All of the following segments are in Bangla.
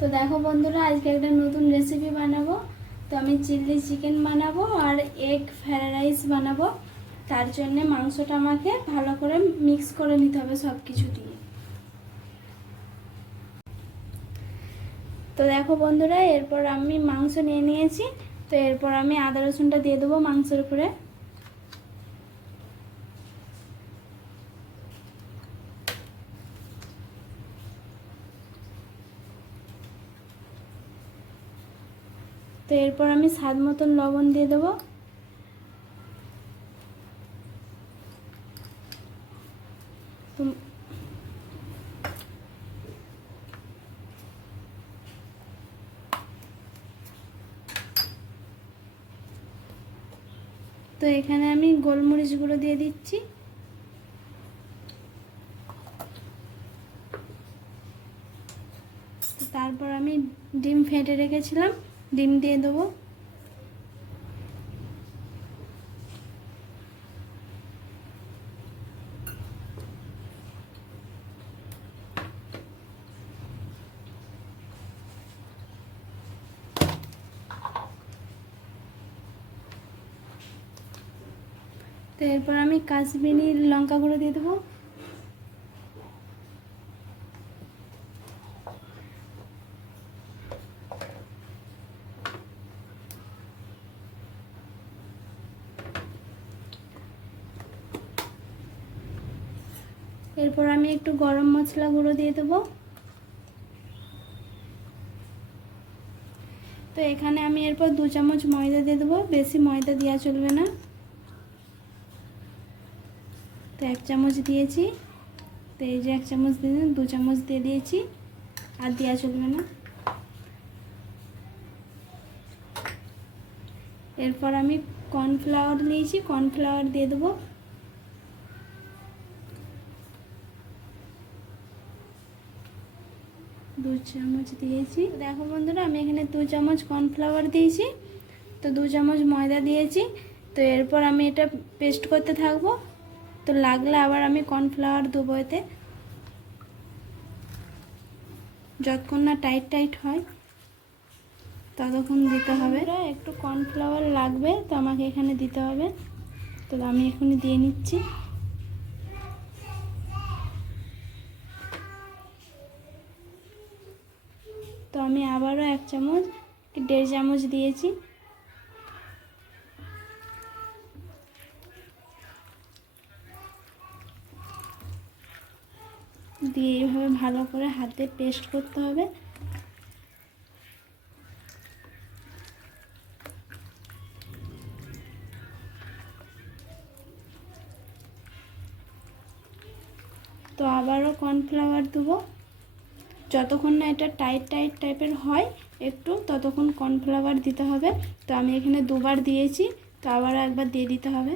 তো দেখো বন্ধুরা, আজকে একটা নতুন রেসিপি বানাবো। তো আমি চিলি চিকেন বানাবো আর এগ ফ্রাইড রাইস বানাবো। তার জন্যে মাংসটা আমাকে ভালো করে মিক্স করে নিতে হবে সব কিছু দিয়ে। তো দেখো বন্ধুরা, এরপর আমি মাংস নিয়ে নিয়েছি। তো এরপর আমি আদা রসুনটা দিয়ে দেবো মাংসের উপরে। তো এরপর আমি স্বাদ মতন লবণ দিয়ে দেবো। তো এখানে আমি গোলমরিচ গুঁড়ো দিয়ে দিচ্ছি। তারপর আমি ডিম ফেটে রেখেছিলাম। ডিম দিয়ে দেবো। তো এরপর আমি কাশ্মীরি লঙ্কা গুঁড়ো দিয়ে দেবো এরপর আমি একটু গরম মশলা গুঁড়ো দিয়ে দেবো। তো এখানে আমি এরপর দু চামচ ময়দা দিয়ে দেবো, বেশি ময়দা দেওয়া চলবে না। তো এক চামচ দিয়েছি। তো এই যে এক চামচ দিয়ে দু চামচ দিয়ে দিয়েছি, আর দেওয়া চলবে না। এরপর আমি কর্নফ্লাওয়ার নিয়েছি, কর্নফ্লাওয়ার দিয়ে দেবো। দু চামচ দিয়েছি। দেখো বন্ধুরা, আমি এখানে দু চামচ কর্নফ্লাওয়ার দিয়েছি। তো দু চামচ ময়দা দিয়েছি। তো এরপর আমি এটা পেস্ট করতে থাকব। তো লাগলে আবার আমি কর্নফ্লাওয়ার দেবো এতে। যতক্ষণ না টাইট টাইট হয়, ততক্ষণ দিতে হবে। একটু কর্নফ্লাওয়ার লাগবে, তো আমাকে এখানে দিতে হবে। তো আমি এখনই দিয়ে নিচ্ছি। তো আমি আবারও এক চামচ দেড় চামচ দিয়েছি। দিয়ে এইভাবে ভালো করে হাতে পেস্ট করতে হবে। তো আবারও কর্নফ্লাওয়ার দেবো। যতক্ষণ না এটা টাইট টাইট টাইপের হয়, একটু ততক্ষণ কর্নফ্লাওয়ার দিতে হবে। তো আমি এখানে দুবার দিয়েছি, তো আবার একবার দিয়ে দিতে হবে।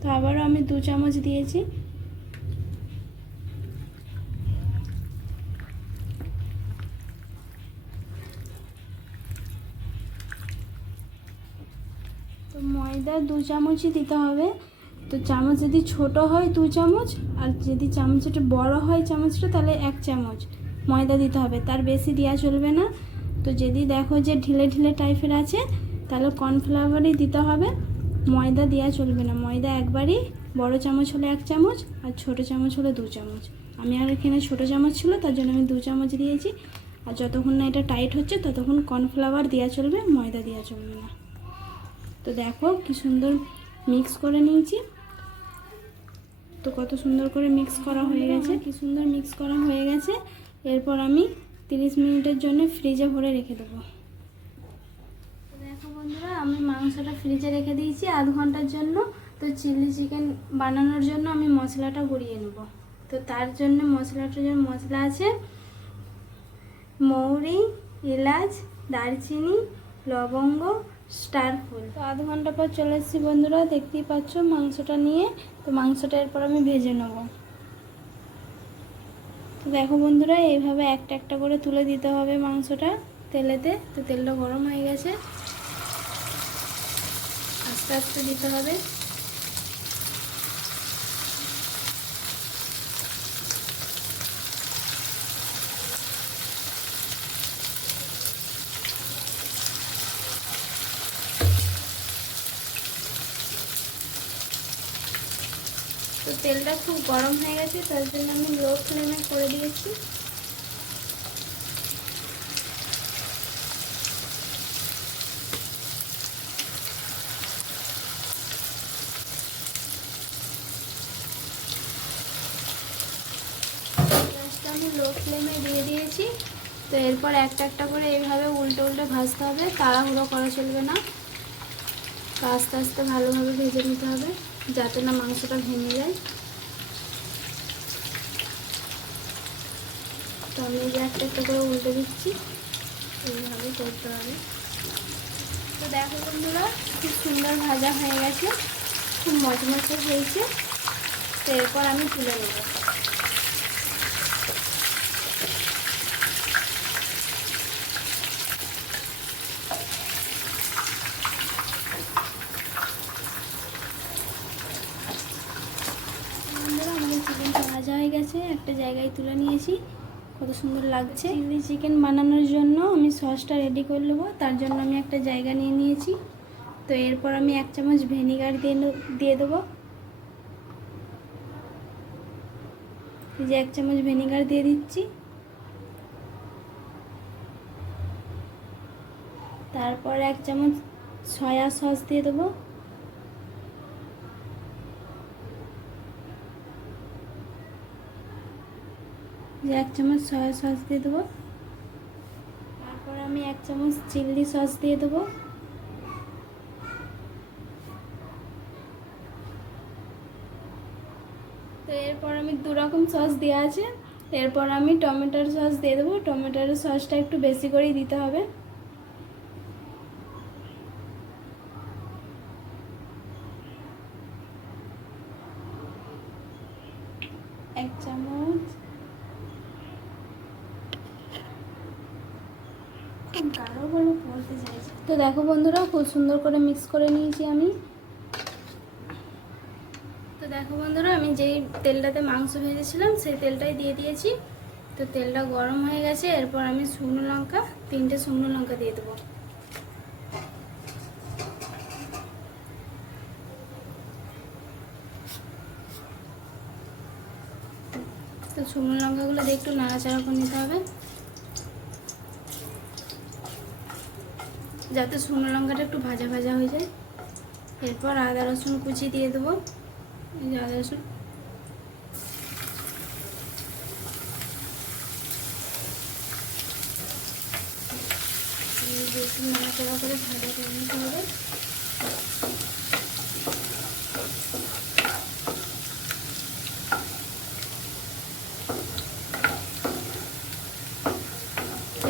তো আবারও আমি দু চামচ দিয়েছি। ময়দা দু চামচই দিতে হবে। তো চামচ যদি ছোট হয় দু চামচ, আর যদি চামচ চামচটা বড় হয় চামচটা, তাহলে এক চামচ ময়দা দিতে হবে। তার বেশি দেওয়া চলবে না। তো যদি দেখো যে ঢিলে ঢিলে টাইপের আছে, তাহলে কর্নফ্লাওয়ারই দিতে হবে। ময়দা দেওয়া চলবে না। ময়দা একবারই বড় চামচ হলে এক চামচ, আর ছোট চামচ হলে দু চামচ। আমি আর এখানে ছোট চামচ ছিল, তার জন্য আমি দু চামচ দিয়েছি। আর যতক্ষণ না এটা টাইট হচ্ছে, ততক্ষণ কর্নফ্লাওয়ার দেওয়া চলবে, ময়দা দেওয়া চলবে না। তো দেখো কি সুন্দর মিক্স করে নিয়েছি। তো কত সুন্দর করে মিক্স করা হয়ে গেছে, কি সুন্দর মিক্স করা হয়ে গেছে। এরপর আমি তিরিশ মিনিটের জন্য ফ্রিজে ভরে রেখে দেবো। দেখো বন্ধুরা, আমি মাংসটা ফ্রিজে রেখে দিয়েছি আধ ঘণ্টার জন্য। তো চিলি চিকেন বানানোর জন্য আমি মশলাটা গড়িয়ে নেব। তো তার জন্য মশলাটার জন্য মশলা আছে, মৌরি, এলাচ, দারচিনি, লবঙ্গ স্টার ফুল। তো আধ ঘণ্টা পর চলে এসেছি বন্ধুরা, দেখতেই পাচ্ছ মাংসটা নিয়ে। তো মাংসটা এরপর আমি ভেজে নেব। তো দেখো বন্ধুরা, এইভাবে একটা একটা করে তুলে দিতে হবে মাংসটা তেলেতে। তো তেলটা গরম হয়ে গেছে। আস্তে আস্তে দিতে হবে। তো তেলটা খুব গরম হয়ে গেছে, তার জন্য আমি লো ফ্লেমে করে দিয়েছি। আমি লো ফ্লেমে দিয়ে দিয়েছি। তো এরপর একটা একটা করে এইভাবে উল্টে উল্টে ভাজতে হবে, তাড়াহুড়ো করা চলবে না। তো আস্তে আস্তে ভালোভাবে ভেজে নিতে হবে। যাতে না মাংসটা ভেঙে যায়। তো আমি এই একটা একটা করে উল্টে দিচ্ছি। এইভাবে করতে হবে। তো দেখো বন্ধুরা, খুব সুন্দর ভাজা হয়ে গেছে। খুব মচমচে হয়েছে। তো এরপর আমি তুলে নেব বন্ধুরা আমাদের চিকেনটা ভাজা হয়ে গেছে একটা জায়গায় তুলে নিয়েছি। কত সুন্দর লাগছে। চিলি চিকেন বানানোর জন্য আমি সসটা রেডি করে নেব। তার জন্য আমি একটা জায়গা নিয়ে নিয়েছি। তো এরপর আমি এক চামচ ভিনিগার দিয়ে দিয়ে দেবো। এই যে এক চামচ ভিনিগার দিয়ে দিচ্ছি। তারপর এক চামচ সয়া সস দিয়ে দেবো। যে এক চামচ সয়া সস দিয়ে দেবো। তারপর আমি এক চামচ চিলি সস দিয়ে দেবো। তো এরপর আমি দু রকম সস দেওয়া আছে। এরপর আমি টমেটোর সস দিয়ে দেবো। টমেটোর সসটা একটু বেশি করেই দিতে হবে। এক চামচ খুব গাঢ় করে বলতে চাইছি তো দেখো বন্ধুরা, খুব সুন্দর করে মিক্স করে নিয়েছি আমি। তো দেখো বন্ধুরা, আমি যেই তেলটাতে মাংস ভেজেছিলাম, সেই তেলটাই দিয়ে দিয়েছি। তো তেলটা গরম হয়ে গেছে, এরপর আমি শুকনো লঙ্কা, তিনটে শুকনো লঙ্কা দিয়ে দেবো। তো শুকনো লঙ্কাগুলো দিয়ে একটু নাড়াচাড়া করে নিতে হবে। যাতে শুকনো লঙ্কাটা একটু ভাজা ভাজা হয়ে যায়। এরপর আদা রসুন কুচি দিয়ে দেবো। আদা রসুন। করে ভাজা করে নিতে হবে।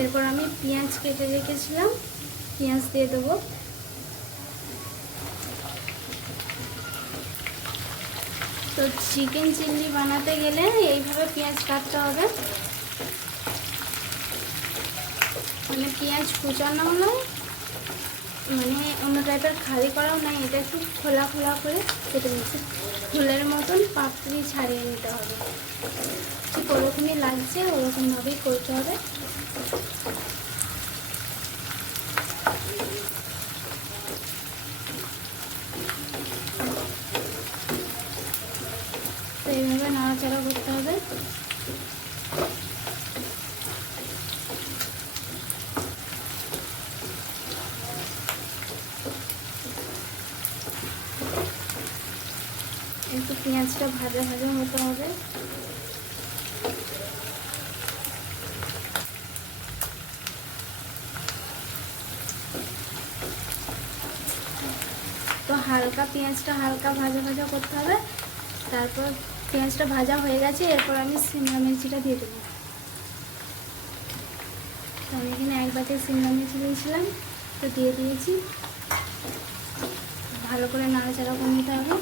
এরপর আমি পেঁয়াজ কেটে রেখেছিলাম। পেঁয়াজ দিয়ে দেবো। তো চিকেন চিল্লি বানাতে গেলে এইভাবে পেঁয়াজ কাটতে হবে। মানে পেঁয়াজ কুচানো নয় মানে অন্য টাইপের খালি করাও নাই এটা একটু খোলা খোলা করে কেটে নিচ্ছে। ফুলের মতন পাপড়ি ছাড়িয়ে নিতে হবে। ঠিক ওরকমই লাগছে, ওরকমভাবেই করতে হবে তো এইভাবে নাড়াচাড়া করতে হবে একটু পেঁয়াজটা ভাজা ভাজা হতে হবে। তো হালকা পেঁয়াজটা হালকা ভাজা ভাজা করতে হবে। তারপর পেঁয়াজটা ভাজা হয়ে গেছে, এরপর আমি সিমলা মির্চিটা দিয়ে দেবো। তো আমি এখানে এক বাটি সিমলা মির্চি দিয়েছিলাম, তো দিয়ে দিয়েছি। ভালো করে নাড়াচাড়া করে নিতে হবে।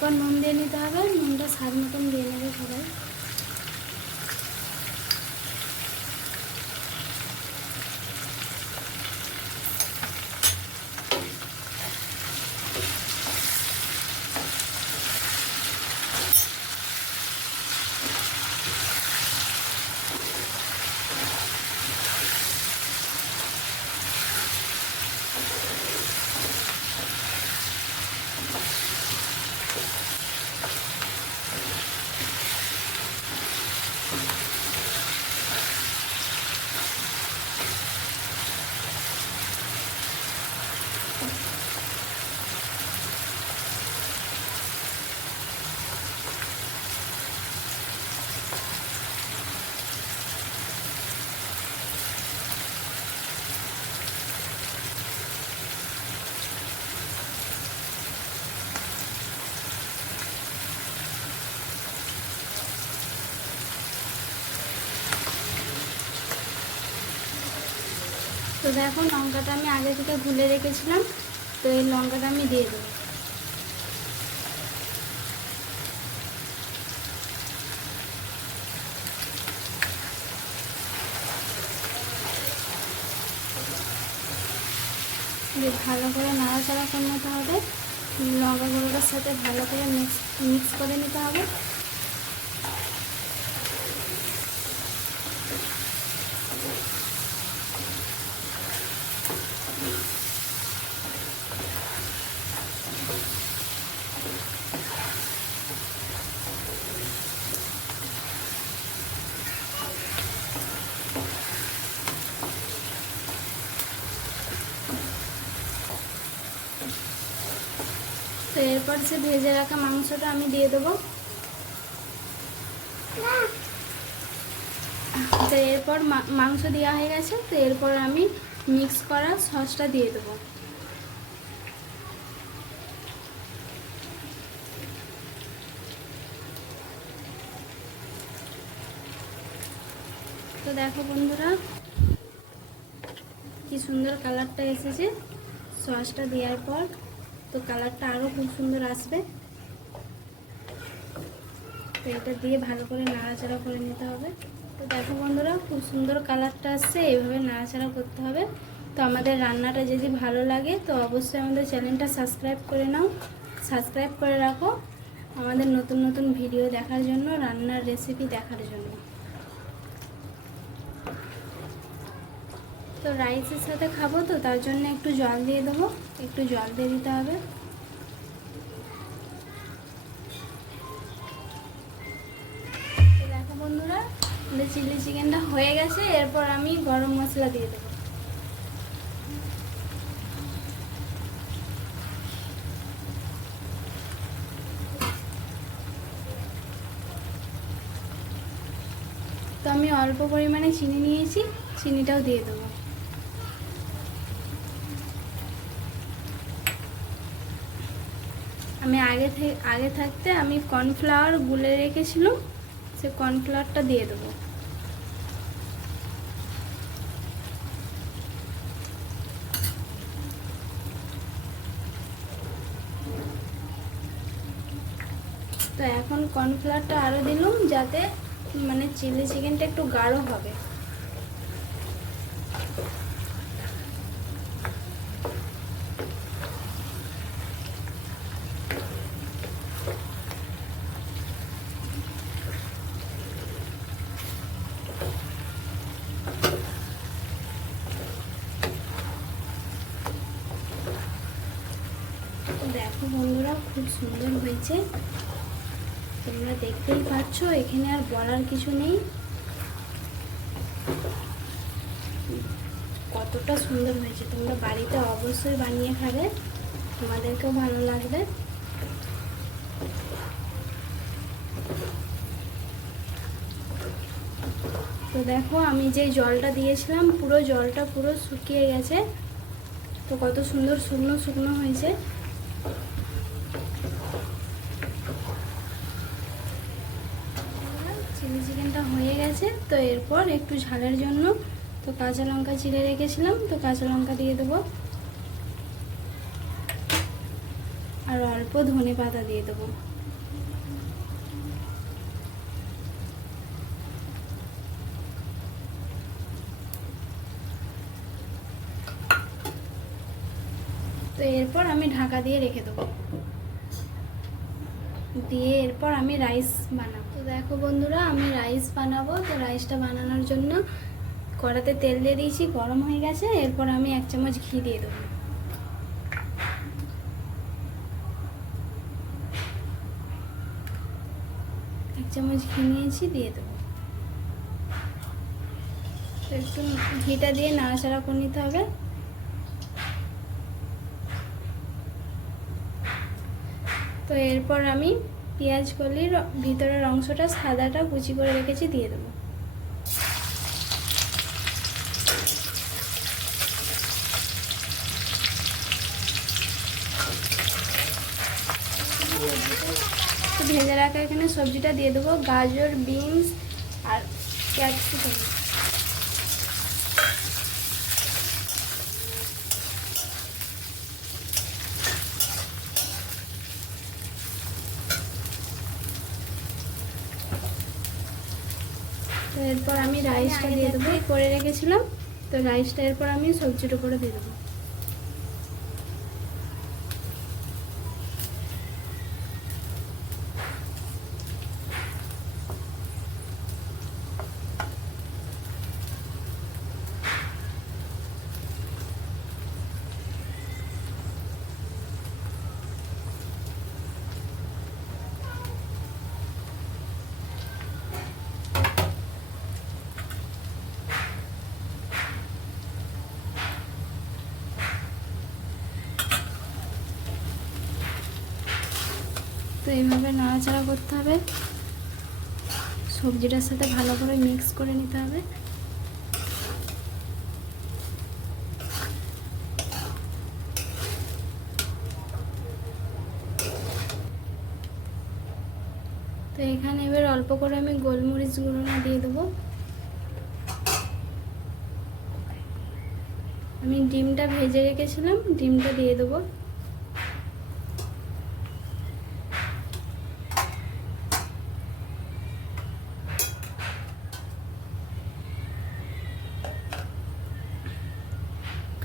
এরপর নুন দিয়ে নিতে হবে নুনটা স্বাদ মতন দিয়ে নেবে সবাই। দেখো লঙ্কাটা আমি আগে থেকে গুলে রেখেছিলাম, তো এই লঙ্কাটা আমি দিয়ে দেবো। ভালো করে নাড়াচাড়া করে নিতে হবে। লঙ্কা গুঁড়োটার সাথে ভালো করে মিক্স মিক্স করে নিতে হবে। এরপর সে ভেজে রাখা মাংসটা আমি দিয়ে দেবো। তো এরপর মাংস দেওয়া হয়ে গেছে, তো এরপর আমি মিক্স করা সসটা দিয়ে দেবো। তো দেখো বন্ধুরা, কি সুন্দর কালারটা এসেছে সসটা দেওয়ার পর। তো কালারটা আরও খুব সুন্দর আসবে। তো এটা দিয়ে ভালো করে নাড়াচাড়া করে নিতে হবে। তো দেখো বন্ধুরা, খুব সুন্দর কালারটা আসছে, এইভাবে নাড়াচাড়া করতে হবে। তো আমাদের রান্নাটা যদি ভালো লাগে, তো অবশ্যই আমাদের চ্যানেলটা সাবস্ক্রাইব করে নাও। সাবস্ক্রাইব করে রাখো আমাদের নতুন নতুন ভিডিও দেখার জন্য, রান্নার রেসিপি দেখার জন্য। তো রাইসের সাথে খাব তো, তার জন্য একটু জল দিয়ে দেবো। একটু জল দিয়ে দিতে হবে। দেখো বন্ধুরা, আমাদের চিলি চিকেনটা হয়ে গেছে, এরপর আমি গরম মশলা দিয়ে দেবো। তো আমি অল্প পরিমাণে চিনি নিয়েছি, চিনিটাও দিয়ে দেবো। আমি আগে থেকে আগে থাকতে আমি কর্নফ্লাওয়ার গুলে রেখেছিলাম, সে কর্নফ্লাওয়ারটা দিয়ে দেবো। তো এখন কর্নফ্লাওয়ারটা আরও দিলাম যাতে মানে চিলি চিকেনটা একটু গাঢ় হবে। দেখো বন্ধুরা, খুব সুন্দর হয়েছে। তোমরা দেখতেই পাচ্ছ, এখানে আর বলার কিছু নেই। কতটা সুন্দর হয়েছে। তোমরা বাড়িতে অবশ্যই বানিয়ে খাবে। তোমাদেরকেও ভালো লাগবে। তো দেখো, আমি যে জলটা দিয়েছিলাম, পুরো জলটা পুরো শুকিয়ে গেছে। তো কত সুন্দর শুকনো শুকনো হয়েছে। চিলি চিকেনটা হয়ে গেছে, তো এরপর একটু ঝালের জন্য তো কাঁচা লঙ্কা চিড়ে রেখেছিলাম, তো কাঁচা লঙ্কা দিয়ে দেবো। আর অল্প ধনে পাতা দিয়ে দেবো। তো এরপর আমি ঢাকা দিয়ে রেখে দেবো। দিয়ে এরপর আমি রাইস বানাবো। তো দেখো বন্ধুরা, আমি রাইস বানাবো। তো রাইসটা বানানোর জন্য কড়াতে তেল দিয়ে দিয়েছি, গরম হয়ে গেছে। এরপর আমি এক চামচ ঘি দিয়ে দেবো। এক চামচ ঘি নিয়েছি, দিয়ে দেবো। একটু ঘিটা দিয়ে নাড়াচাড়া করে নিতে হবে। তো এরপর আমি পেঁয়াজ কলির ভিতরের অংশটা সাদাটা কুচি করে রেখেছি, দিয়ে দেবো। ভেজে রাখা এখানে সবজিটা দিয়ে দেবো, গাজর, বিনস আর ক্যাপসিকাম। এরপর আমি রাইসটা দিয়ে দেবো। করে রেখেছিলাম। তো রাইসটা এরপর আমি সবজির উপরে দিয়ে দেবো তো এইভাবে নাড়াচাড়া করতে হবে। সবজিটার সাথে ভালো করে মিক্স করে নিতে হবে। তো এখানে এবার অল্প করে আমি গোলমরিচ গুঁড়ো না দিয়ে দেবো। আমি ডিমটা ভেজে রেখেছিলাম, ডিমটা দিয়ে দেবো।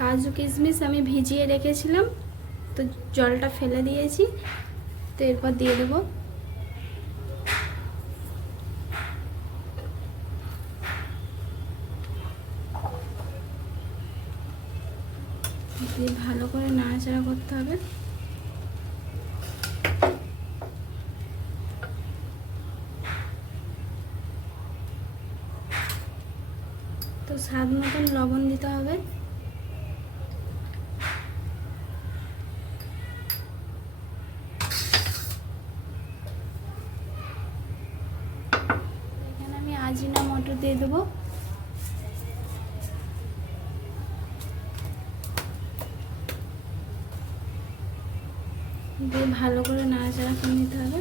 কাজু কিশমিশ আমি ভিজিয়ে রেখেছিলাম, তো জলটা ফেলে দিয়েছি, তো এরপর দিয়ে দেবো। ভালো করে নাড়াচাড়া করতে হবে। তো স্বাদ মতন লবণ দিতে হবে এখানে আমি আজিনা মটর দিয়ে দেবো। দিয়ে ভালো করে নাড়াচাড়া করে নিতে হবে।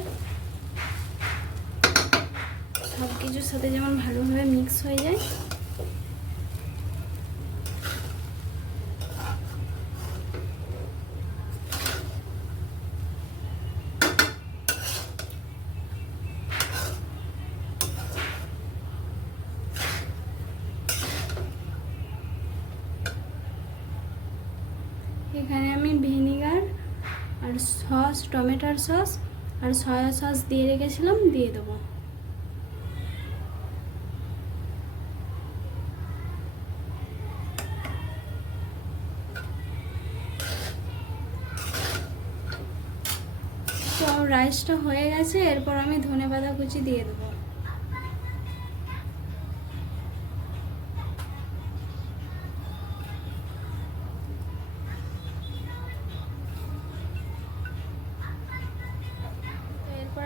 সব কিছুর সাথে যেমন ভালোভাবে মিক্স হয়ে যায় এখানে আমি ভিনিগার আর সস, টমেটোর সস আর সয়া সস দিয়ে রেখেছিলাম, দিয়ে দেবো। তো রাইসটা হয়ে গেছে, এরপর আমি ধনে পাতা কুচি দিয়ে দেবো।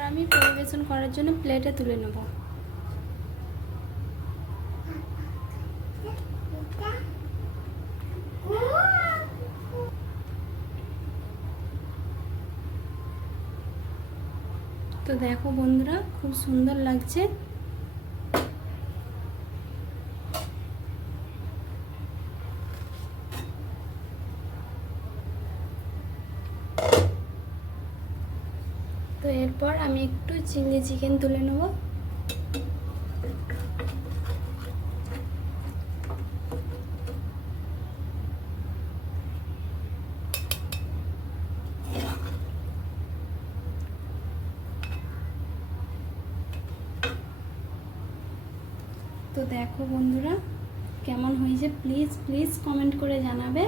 আমি পরিবেশন করার জন্য প্লেটে তুলে নেব। তো দেখো বন্ধুরা খুব সুন্দর লাগছে তো এরপর আমি একটু চিলি চিকেন তুলে নেব। তো দেখো বন্ধুরা কেমন হয়েছে? প্লিজ প্লিজ কমেন্ট করে জানাবে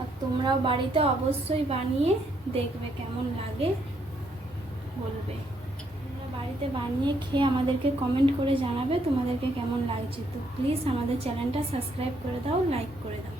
আর তোমরাও বাড়িতে অবশ্যই বানিয়ে দেখবে কেমন লাগে, বলবে। তোমরা বাড়িতে বানিয়ে খেয়ে আমাদেরকে কমেন্ট করে জানাবে তোমাদেরকে কেমন লাগছে। তো প্লিজ আমাদের চ্যানেলটা সাবস্ক্রাইব করে দাও লাইক করে দাও।